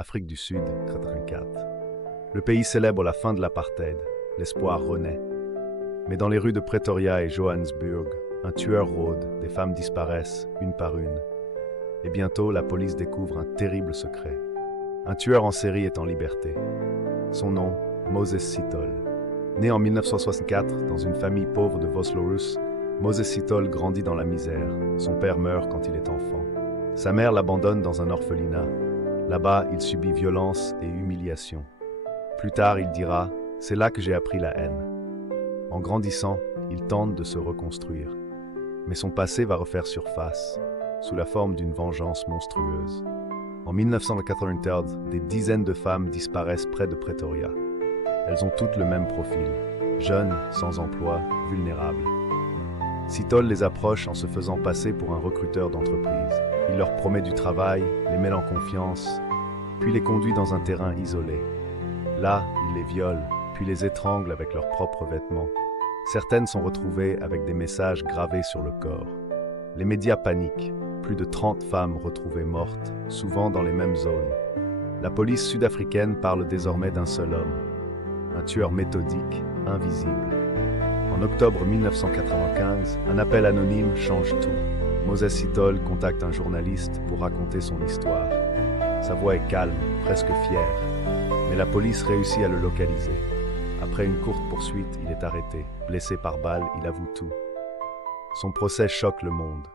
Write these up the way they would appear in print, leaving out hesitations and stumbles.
Afrique du Sud, 84. Le pays célèbre la fin de l'apartheid. L'espoir renaît. Mais dans les rues de Pretoria et Johannesburg, un tueur rôde, des femmes disparaissent, une par une. Et bientôt, la police découvre un terrible secret. Un tueur en série est en liberté. Son nom, Moses Sithole. Né en 1964 dans une famille pauvre de Vosloorus, Moses Sithole grandit dans la misère. Son père meurt quand il est enfant. Sa mère l'abandonne dans un orphelinat. Là-bas, il subit violence et humiliation. Plus tard, il dira « C'est là que j'ai appris la haine ». En grandissant, il tente de se reconstruire. Mais son passé va refaire surface, sous la forme d'une vengeance monstrueuse. En 1993, des dizaines de femmes disparaissent près de Pretoria. Elles ont toutes le même profil, jeunes, sans emploi, vulnérables. Sithole les approche en se faisant passer pour un recruteur d'entreprise. Il leur promet du travail, les met en confiance, puis les conduit dans un terrain isolé. Là, il les viole, puis les étrangle avec leurs propres vêtements. Certaines sont retrouvées avec des messages gravés sur le corps. Les médias paniquent. Plus de 30 femmes retrouvées mortes, souvent dans les mêmes zones. La police sud-africaine parle désormais d'un seul homme. Un tueur méthodique, invisible. En octobre 1995, un appel anonyme change tout. Moses Sithole contacte un journaliste pour raconter son histoire. Sa voix est calme, presque fière. Mais la police réussit à le localiser. Après une courte poursuite, il est arrêté. Blessé par balle, il avoue tout. Son procès choque le monde.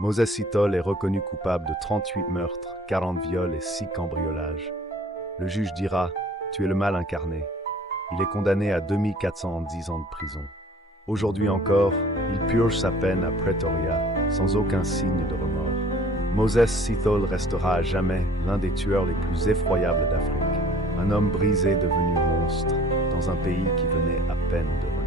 Moses Sithole est reconnu coupable de 38 meurtres, 40 viols et 6 cambriolages. Le juge dira « Tu es le mal incarné ». Il est condamné à 2410 ans de prison. Aujourd'hui encore, il purge sa peine à Pretoria, sans aucun signe de remords. Moses Sithole restera à jamais l'un des tueurs les plus effroyables d'Afrique. Un homme brisé devenu monstre, dans un pays qui venait à peine de